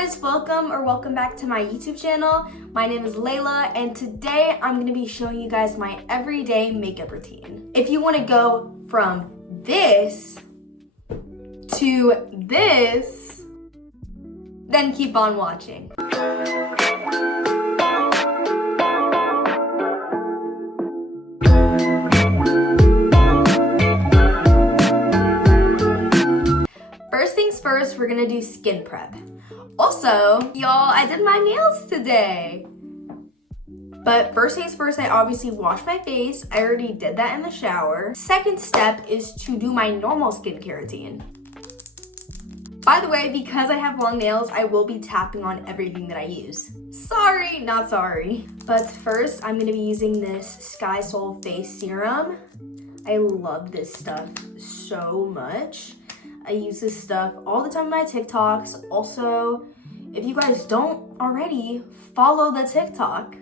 guys, welcome back to my YouTube channel. My name is Layla, and today I'm going to be showing you guys my everyday makeup routine. If you want to go from this to this, then keep on watching. First things first, we're gonna do skin prep. Also, y'all, I did my nails today. But first things first, I obviously washed my face. I already did that in the shower. Second step is to do my normal skincare routine. By the way, because I have long nails, I will be tapping on everything that I use. Sorry, not sorry. But first, I'm gonna be using this Sky Soul Face Serum. I love this stuff so much. I use this stuff all the time on my TikToks. Also, if you guys don't already, follow the TikTok.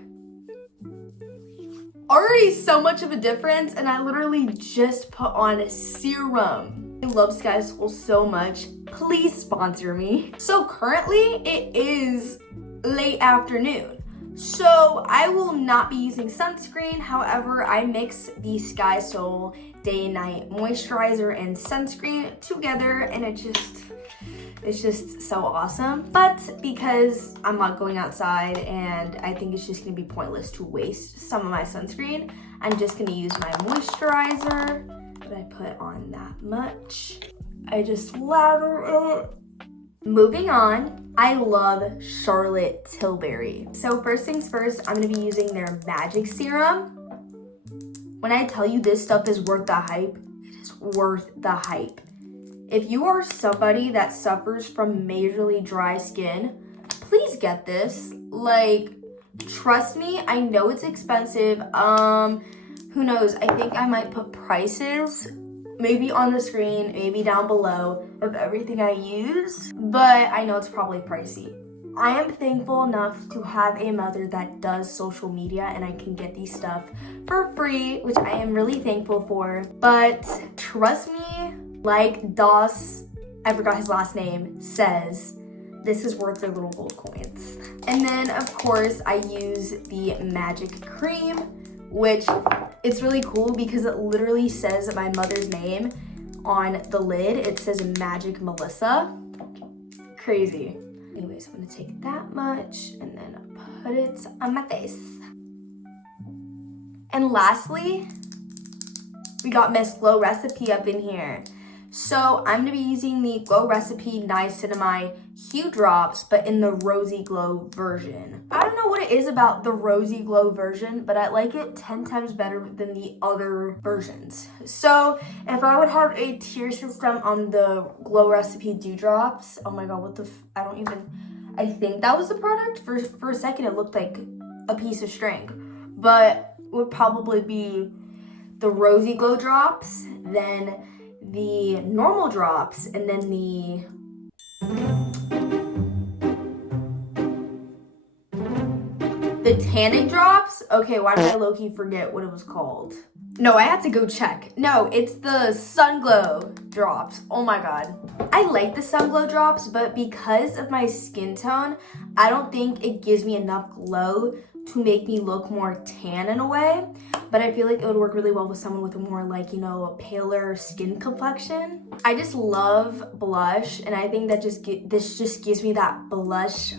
Already so much of a difference, and I literally just put on a serum. I love Sky Soul so much. Please sponsor me. So currently, it is late afternoon. So I will not be using sunscreen. However, I mix the Sky Soul Day and Night Moisturizer and Sunscreen together, and it's just so awesome. But because I'm not going outside and I think it's just gonna be pointless to waste some of my sunscreen, I'm just gonna use my moisturizer. But I put on that much. I just lather it. Moving on, I love Charlotte Tilbury. So first things first, I'm gonna be using their Magic Serum. When I tell you this stuff is worth the hype, it is worth the hype. If you are somebody that suffers from majorly dry skin, please get this. Like, trust me, I know it's expensive. Who knows? I think I might put prices maybe on the screen, maybe down below of everything I use, but I know it's probably pricey. I am thankful enough to have a mother that does social media and I can get these stuff for free, which I am really thankful for. But trust me, like Doss, I forgot his last name, says, this is worth their little gold coins. And then of course I use the Magic Cream, which it's really cool because it literally says my mother's name on the lid. It says Magic Melissa. Crazy. Anyways, I'm gonna take that much and then put it on my face. And lastly, we got Miss Glow Recipe up in here. So I'm gonna be using the Glow Recipe Niacinamide Hue Drops, but in the Rosy Glow version. I don't know what it is about the Rosy Glow version, but I like it 10 times better than the other versions. So if I would have a tier system on the Glow Recipe Dew Drops, oh my god, I think that was the product. For a second, it looked like a piece of string, but it would probably be the Rosy Glow Drops, then the normal drops, and then the tanning drops. Okay, why did I low-key forget what it was called? No, I had to go check. No, it's the Sun Glow drops. Oh my god. I like the Sun Glow drops, but because of my skin tone, I don't think it gives me enough glow to make me look more tan in a way. But I feel like it would work really well with someone with a more like, you know, a paler skin complexion. I just love blush, and I think that this just gives me that blushed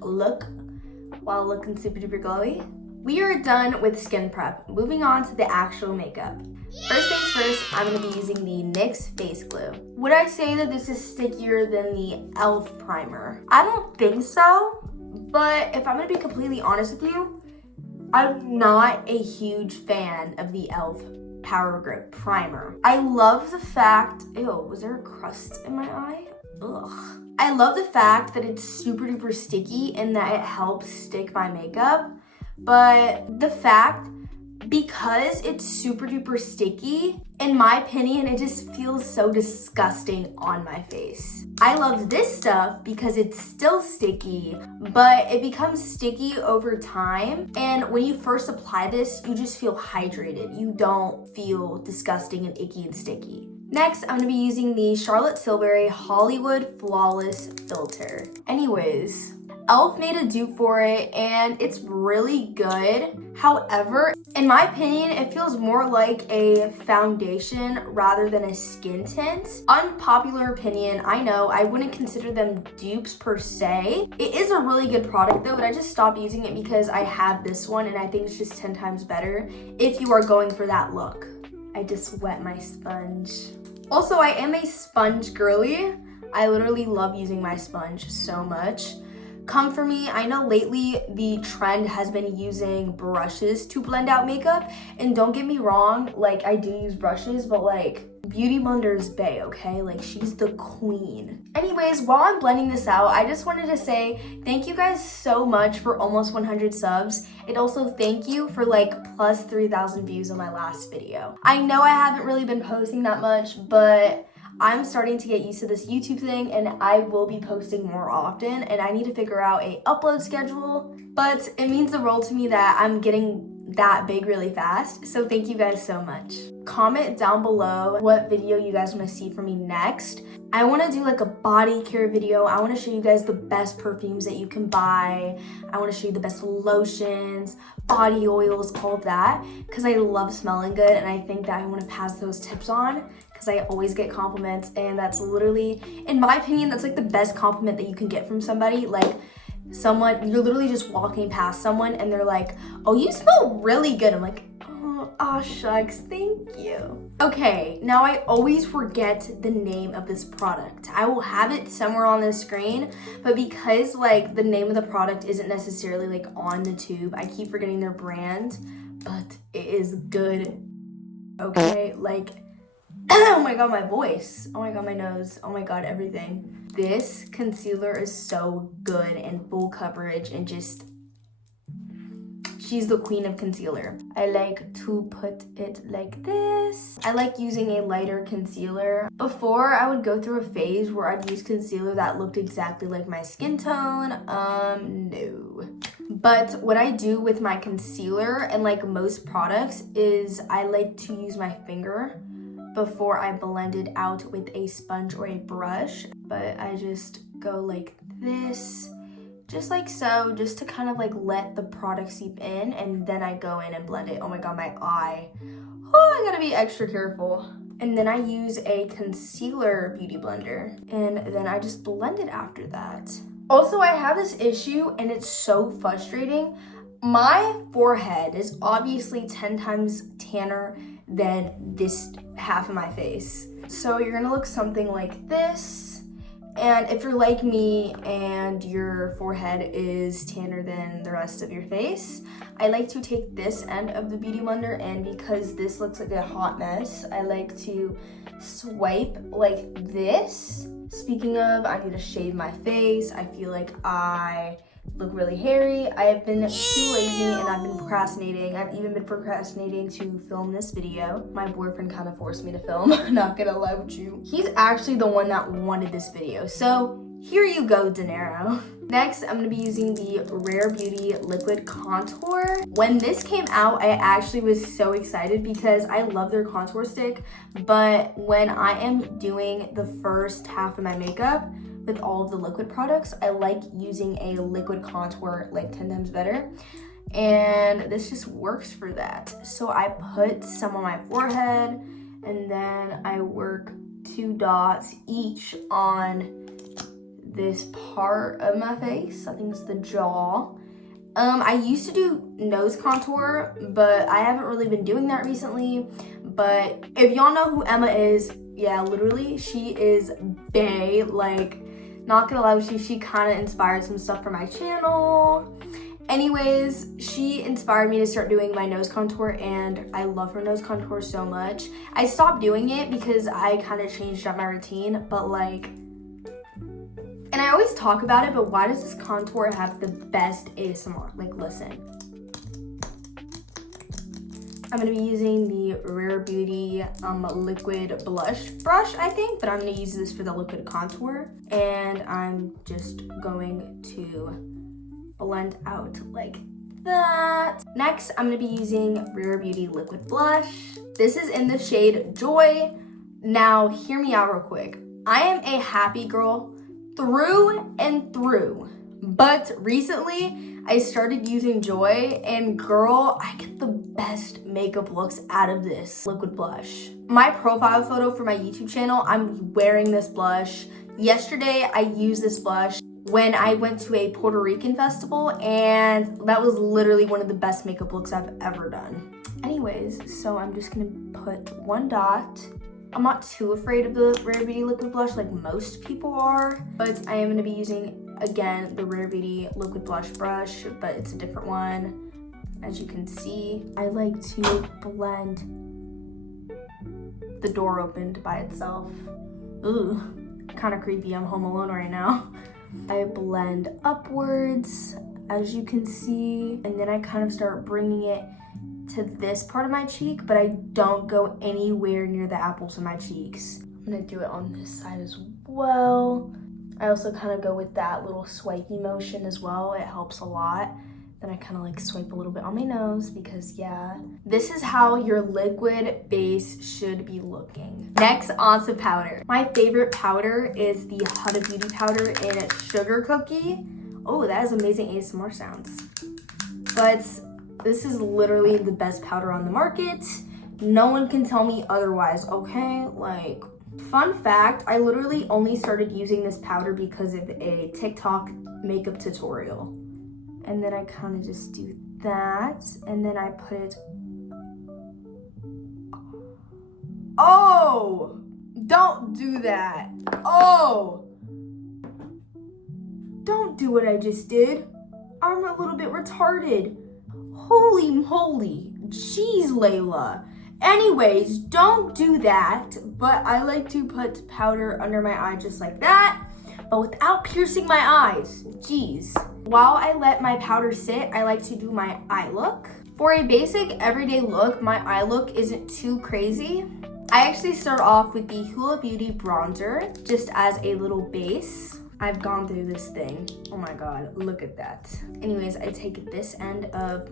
look while looking super duper glowy. We are done with skin prep. Moving on to the actual makeup. First things first, I'm gonna be using the NYX Face Glue. Would I say that this is stickier than the e.l.f. primer? I don't think so, but if I'm gonna be completely honest with you, I'm not a huge fan of the e.l.f. Power Grip Primer. I love the fact, ew, was there a crust in my eye? Ugh. I love the fact that it's super duper sticky and that it helps stick my makeup, but the fact, because it's super duper sticky, in my opinion, it just feels so disgusting on my face. I love this stuff because it's still sticky, but it becomes sticky over time. And when you first apply this, you just feel hydrated. You don't feel disgusting and icky and sticky. Next, I'm gonna be using the Charlotte Tilbury Hollywood Flawless Filter. Anyways, e.l.f. made a dupe for it and it's really good. However, in my opinion, it feels more like a foundation rather than a skin tint. Unpopular opinion, I know, I wouldn't consider them dupes per se. It is a really good product though, but I just stopped using it because I have this one and I think it's just 10 times better if you are going for that look. I just wet my sponge. Also, I am a sponge girly. I literally love using my sponge so much. Come for me. I know lately the trend has been using brushes to blend out makeup, and don't get me wrong, like I do use brushes, but like Beauty Blunder's bae, okay? Like she's the queen. Anyways, while I'm blending this out, I just wanted to say thank you guys so much for almost 100 subs. And also thank you for like plus 3,000 views on my last video. I know I haven't really been posting that much, but I'm starting to get used to this YouTube thing and I will be posting more often and I need to figure out a upload schedule, but it means the world to me that I'm getting that big really fast. So thank you guys so much. Comment down below what video you guys want to see from me next. I want to do like a body care video. I want to show you guys the best perfumes that you can buy. I want to show you the best lotions, body oils, all of that, because I love smelling good and I think that I want to pass those tips on because I always get compliments and that's literally, in my opinion, that's like the best compliment that you can get from somebody. Like someone, you're literally just walking past someone and they're like, oh, you smell really good. I'm like, oh shucks, thank you. Okay, now I always forget the name of this product. I will have it somewhere on the screen, but because like the name of the product isn't necessarily like on the tube, I keep forgetting their brand, but it is good. Okay, like, oh my god, my voice. Oh my god, my nose. Oh my god, everything. This concealer is so good and full coverage and just, she's the queen of concealer. I like to put it like this. I like using a lighter concealer. Before, I would go through a phase where I'd use concealer that looked exactly like my skin tone. No. But what I do with my concealer and like most products is I like to use my finger before I blend it out with a sponge or a brush. But I just go like this, just like so, just to kind of like let the product seep in, and then I go in and blend it. Oh my god, my eye. Oh, I gotta be extra careful. And then I use a concealer beauty blender, and then I just blend it after that. Also, I have this issue, and it's so frustrating. My forehead is obviously 10 times tanner than this half of my face. So you're gonna look something like this. And if you're like me and your forehead is tanner than the rest of your face, I like to take this end of the beauty blender, and because this looks like a hot mess, I like to swipe like this. Speaking of, I need to shave my face. I feel like I look really hairy. I have been too lazy and I've been procrastinating. I've even been procrastinating to film this video. My boyfriend kind of forced me to film, not gonna lie with you. He's actually the one that wanted this video, so here you go, De Niro. Next, I'm gonna be using the Rare Beauty Liquid Contour. When this came out, I actually was so excited because I love their contour stick, but when I am doing the first half of my makeup with all of the liquid products, I like using a liquid contour like 10 times better. And this just works for that. So I put some on my forehead and then I work 2 dots each on this part of my face. I think it's the jaw. I used to do nose contour, but I haven't really been doing that recently. But if y'all know who Emma is, yeah, literally, she is bae. Like, not gonna lie with you, she kind of inspired some stuff for my channel. Anyways, she inspired me to start doing my nose contour, and I love her nose contour so much. I stopped doing it because I kind of changed up my routine, but like, and I always talk about it, but why does this contour have the best ASMR? Like, listen. I'm gonna be using the Rare Beauty liquid blush brush, I think, but I'm gonna use this for the liquid contour. And I'm just going to blend out like that. Next, I'm gonna be using Rare Beauty liquid blush. This is in the shade Joy. Now, hear me out real quick. I am a happy girl through and through. But recently, I started using Joy, and girl, I get the best makeup looks out of this liquid blush. My profile photo for my YouTube channel, I'm wearing this blush. Yesterday, I used this blush when I went to a Puerto Rican festival, and that was literally one of the best makeup looks I've ever done. Anyways, so I'm just gonna put one dot. I'm not too afraid of the Rare Beauty liquid blush like most people are, but I am gonna be using, again, the Rare Beauty liquid blush brush, but it's a different one. As you can see, I like to blend. The door opened by itself. Ooh, kind of creepy. I'm home alone right now. I blend upwards, as you can see, and then I kind of start bringing it to this part of my cheek, but I don't go anywhere near the apples of my cheeks. I'm gonna do it on this side as well. I also kind of go with that little swipey motion as well. It helps a lot. Then I kind of like swipe a little bit on my nose because yeah, this is how your liquid base should be looking. Next, onto powder. My favorite powder is the Huda Beauty powder in Sugar Cookie. Oh, that is amazing ASMR sounds. But this is literally the best powder on the market. No one can tell me otherwise, okay? Like, fun fact, I literally only started using this powder because of a TikTok makeup tutorial. And then I kind of just do that, and then I put it. Oh, don't do that. Oh, don't do what I just did. I'm a little bit retarded. Holy moly, jeez, Layla. Anyways, don't do that, but I like to put powder under my eye just like that, but without piercing my eyes. Jeez. While I let my powder sit, I like to do my eye look. For a basic everyday look, my eye look isn't too crazy. I actually start off with the Huda Beauty bronzer, just as a little base. I've gone through this thing. Oh my god, look at that. Anyways, I take this end of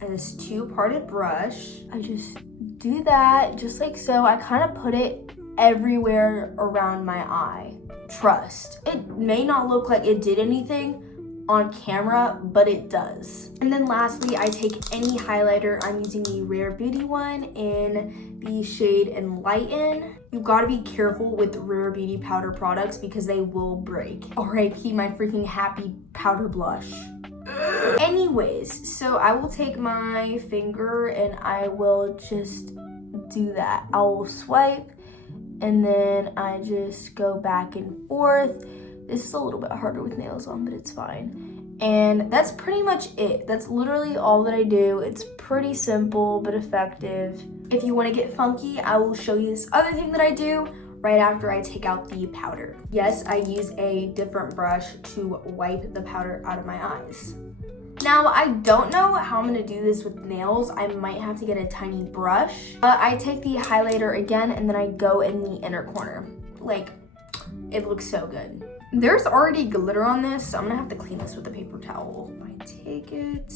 this two-parted brush. I just do that, just like so. I kind of put it everywhere around my eye. Trust, it may not look like it did anything on camera, but it does. And then lastly, I take any highlighter. I'm using the Rare Beauty one in the shade Enlighten. You gotta be careful with Rare Beauty powder products because they will break. R.I.P. my freaking happy powder blush. Anyways, so I will take my finger and I will just do that. I will swipe and then I just go back and forth. This is a little bit harder with nails on, but it's fine. And that's pretty much it. That's literally all that I do. It's pretty simple, but effective. If you want to get funky, I will show you this other thing that I do right after I take out the powder. Yes, I use a different brush to wipe the powder out of my eyes. Now, I don't know how I'm gonna do this with nails. I might have to get a tiny brush. But I take the highlighter again, and then I go in the inner corner. Like, it looks so good. There's already glitter on this, so I'm gonna have to clean this with a paper towel. I take it,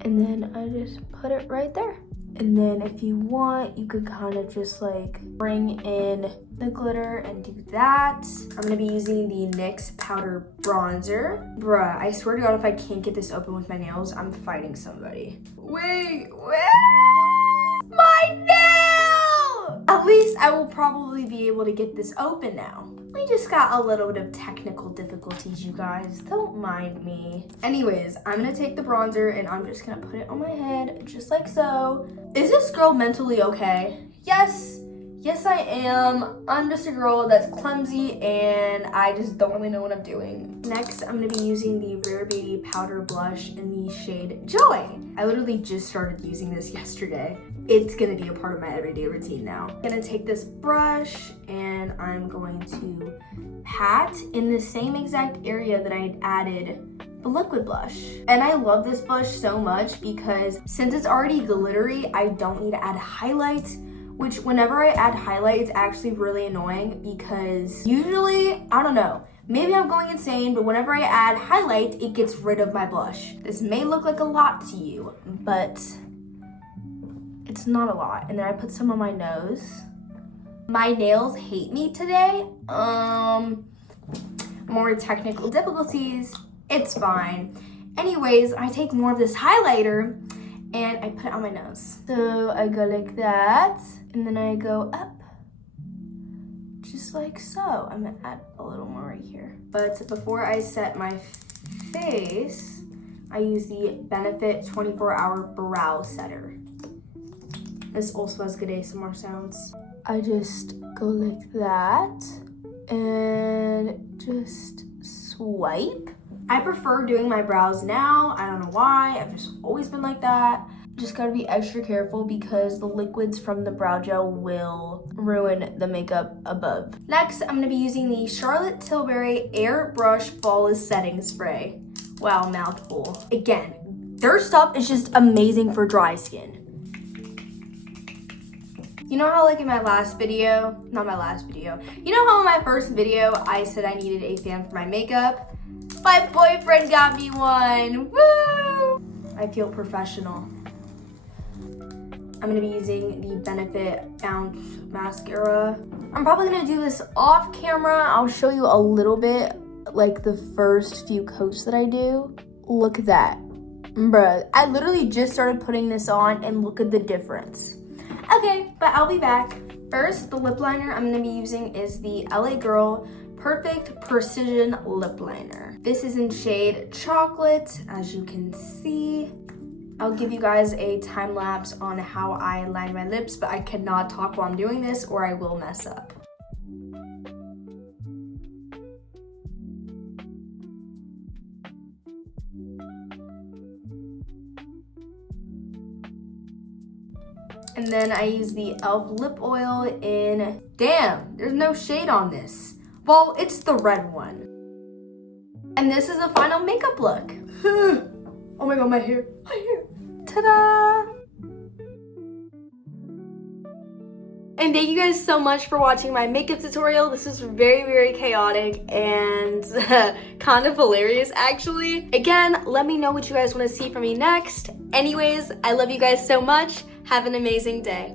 and then I just put it right there. And then if you want, you could kind of just like bring in the glitter and do that. I'm gonna be using the NYX powder bronzer. Bruh, I swear to God, if I can't get this open with my nails, I'm fighting somebody. Wait, my nail! At least I will probably be able to get this open now. We just got a little bit of technical difficulties, you guys. Don't mind me. Anyways, I'm gonna take the bronzer and I'm just gonna put it on my head, just like so. Is this girl mentally okay? Yes, I am. I'm just a girl that's clumsy and I just don't really know what I'm doing. Next, I'm gonna be using the Rare Beauty powder blush in the shade Joy. I literally just started using this yesterday. It's gonna be a part of my everyday routine now. I'm gonna take this brush and I'm going to pat in the same exact area that I had added the liquid blush. And I love this blush so much because since it's already glittery, I don't need to add highlights, which whenever I add highlight, it's actually really annoying because usually, I don't know, maybe I'm going insane, but whenever I add highlight, it gets rid of my blush. This may look like a lot to you, but it's not a lot. And then I put some on my nose. My nails hate me today. More technical difficulties. It's fine. Anyways, I take more of this highlighter and I put it on my nose. So I go like that, and then I go up. Just like so. I'm gonna add a little more right here. But before I set my face, I use the Benefit 24-Hour Brow Setter. This also has good ASMR sounds. I just go like that and just swipe. I prefer doing my brows now. I don't know why. I've just always been like that. Just gotta be extra careful because the liquids from the brow gel will ruin the makeup above. Next, I'm gonna be using the Charlotte Tilbury Airbrush Flawless Setting Spray. Wow, mouthful. Again, their stuff is just amazing for dry skin. You know how like in my last video, not my last video, you know how in my first video I said I needed a fan for my makeup? My boyfriend got me one, woo! I feel professional. I'm gonna be using the Benefit Bounce Mascara. I'm probably gonna do this off camera. I'll show you a little bit, like the first few coats that I do. Look at that, bruh. I literally just started putting this on and look at the difference. Okay, but I'll be back. First, the lip liner I'm gonna be using is the LA Girl Perfect Precision Lip Liner. This is in shade Chocolate, as you can see. I'll give you guys a time lapse on how I line my lips, but I cannot talk while I'm doing this or I will mess up. And then I use the e.l.f. lip oil in, damn, there's no shade on this. Well, it's the red one. And this is the final makeup look. Oh my god, my hair. Ta-da! And thank you guys so much for watching my makeup tutorial. This is very, very chaotic and kind of hilarious, actually. Again, let me know what you guys want to see from me next. Anyways, I love you guys so much. Have an amazing day.